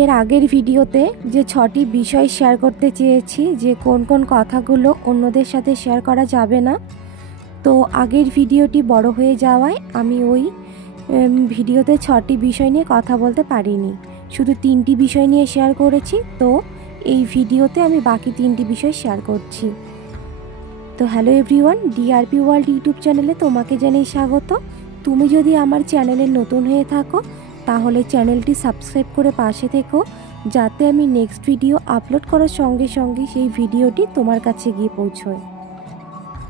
এর আগের ভিডিওতে যে 6টি বিষয় শেয়ার করতে চেয়েছি যে কোন কোন কথাগুলো অন্যদের সাথে শেয়ার করা যাবে না, তো আগের ভিডিওটি বড় হয়ে যাওয়ায় আমি ওই ভিডিওতে 6টি বিষয় নিয়ে কথা বলতে পারিনি, শুধু 3টি বিষয় নিয়ে শেয়ার করেছি। তো এই ভিডিওতে আমি বাকি 3টি বিষয় শেয়ার করছি। তো hello everyone, DRP world YouTube চ্যানেলে তোমাকে জানাই স্বাগত। তুমি যদি আমার চ্যানেলে নতুন হয়ে থাকো তাহলে চ্যানেলটি সাবস্ক্রাইব করে পাশে থেকো, যাতে আমি নেক্সট ভিডিও আপলোড করার সঙ্গে সঙ্গে সেই ভিডিওটি তোমার কাছে গিয়ে পৌঁছয়।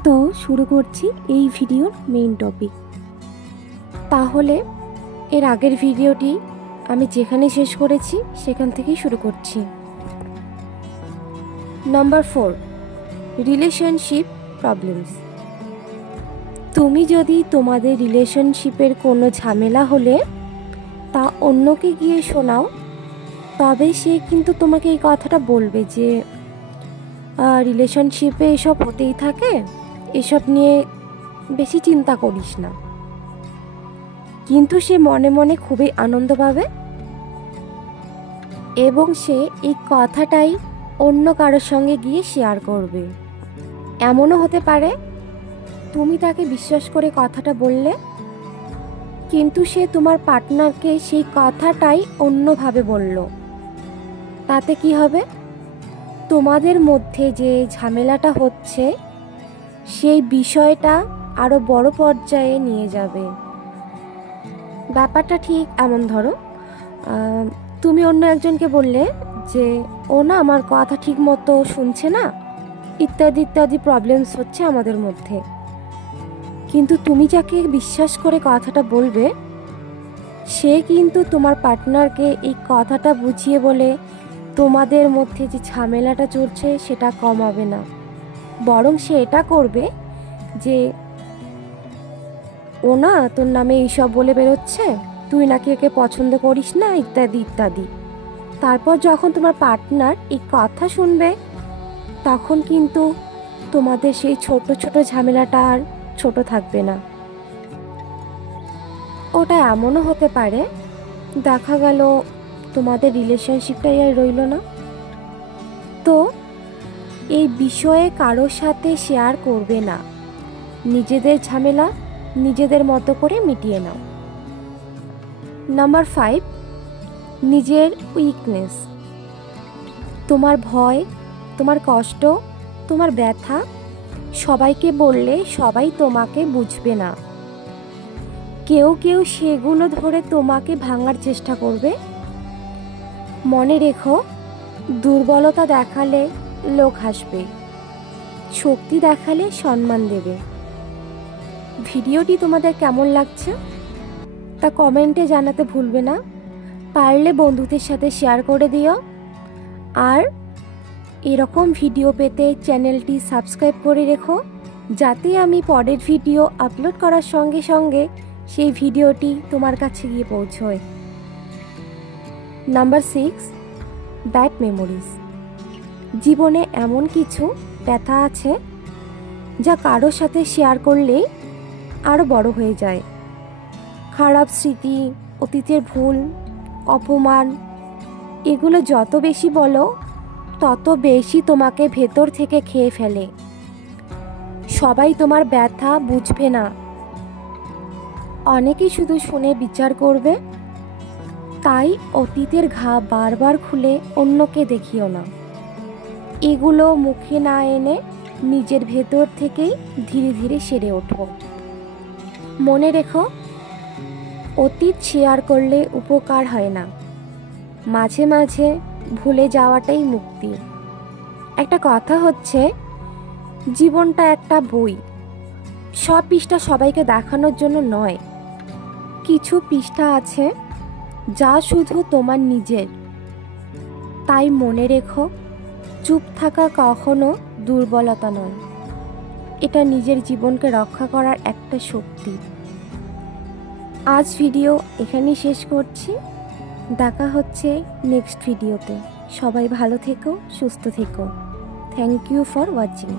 তো শুরু করছি এই ভিডিওর মেইন টপিক। তাহলে এর আগের ভিডিওটি আমি যেখানে শেষ করেছি সেখান থেকেই শুরু করছি। Number 4, relationship problems. তুমি যদি তোমাদের রিলেশনশিপের কোনো ঝামেলা হলে তা অন্যকে গিয়ে শোনাও, তবে সে কিন্তু তোমাকে এই কথাটা বলবে যে রিলেশনশিপে এসব হতেই থাকে, এসব নিয়ে বেশি চিন্তা করিস না। কিন্তু সে মনে মনে খুবই আনন্দ পাবে এবং সে এই কথাটাই অন্য কারোর সঙ্গে গিয়ে শেয়ার করবে। এমনও হতে পারে তুমি তাকে বিশ্বাস করে কথাটা বললে, কিন্তু সে তোমার পার্টনারকে সেই কথাটাই অন্যভাবে বলল। তাতে কি হবে? তোমাদের মধ্যে যে ঝামেলাটা হচ্ছে সেই বিষয়টা আরও বড় পর্যায়ে নিয়ে যাবে। ব্যাপারটা ঠিক এমন, ধরো তুমি অন্য একজনকে বললে যে ও না আমার কথা ঠিক মতো শুনছে না, ইত্যাদি ইত্যাদি প্রবলেমস হচ্ছে আমাদের মধ্যে। কিন্তু তুমি যাকে বিশ্বাস করে কথাটা বলবে সে কিন্তু তোমার পার্টনারকে এই কথাটা বুঝিয়ে বলে তোমাদের মধ্যে যে ঝামেলাটা চলছে সেটা কমাবে না, বরং সে এটা করবে যে ও না তোর নামে এইসব বলে বেরোচ্ছে, তুই নাকি একে পছন্দ করিস না, ইত্যাদি ইত্যাদি। তারপর যখন তোমার পার্টনার এই কথা শুনবে তখন কিন্তু তোমাদের সেই ছোট ছোট ঝামেলাটা আর ছোট থাকবে না। ওটা এমনও হতে পারে দেখা গেল তোমাদের রিলেশনশিপটাই আর রইল না। তো এই বিষয়ে কারোর সাথে শেয়ার করবে না, নিজেদের ঝামেলা নিজেদের মতো করে মিটিয়ে নাও। নাম্বার 5, নিজের উইকনেস। তোমার ভয়, তোমার কষ্ট, তোমার ব্যথা সবাইকে বললে সবাই তোমাকে বুঝবে না। কেউ কেউ সেগুলো ধরে তোমাকে ভাঙার চেষ্টা করবে। মনে রেখো, দুর্বলতা দেখালে লোক হাসবে, শক্তি দেখালে সম্মান দেবে। ভিডিওটি তোমাদের কেমন লাগছে তা কমেন্টে জানাতে ভুলবে না। পারলে বন্ধুদের সাথে শেয়ার করে দিও। আর এরকম ভিডিও পেতে চ্যানেলটি সাবস্ক্রাইব করে রেখো, যাতে আমি পরের ভিডিও আপলোড করার সঙ্গে সঙ্গে সেই ভিডিওটি তোমার কাছে গিয়ে পৌঁছয়। Number 6, bad memories. জীবনে এমন কিছু ব্যথা আছে যা কারোর সাথে শেয়ার করলেই আরও বড় হয়ে যায়। খারাপ স্মৃতি, অতীতের ভুল, অপমান, এগুলো যত বেশি বলো তত বেশি তোমাকে ভেতর থেকে খেয়ে ফেলে। সবাই তোমার ব্যথা বুঝবে না, অনেকেই শুধু শুনে বিচার করবে। তাই অতীতের ঘা বারবার খুলে অন্যকে দেখিও না। এগুলো মুখে না এনে নিজের ভেতর থেকেই ধীরে ধীরে সেরে ওঠো। মনে রেখো, অতীত শেয়ার করলে উপকার হয় না, মাঝে মাঝে ভুলে যাওয়াটাই মুক্তি। একটা কথা হচ্ছে, জীবনটা একটা বই, সব পৃষ্ঠা সবাইকে দেখানোর জন্য নয়। কিছু পৃষ্ঠা আছে যা শুধু তোমার নিজের। তাই মনে রেখো, চুপ থাকা কখনো দুর্বলতা নয়, এটা নিজের জীবনকে রক্ষা করার একটা শক্তি। আজ ভিডিও এখানেই শেষ করছি, দেখা হচ্ছে নেক্সট ভিডিওতে। সবাই ভালো থেকো, সুস্থ থেকো। Thank you for watching.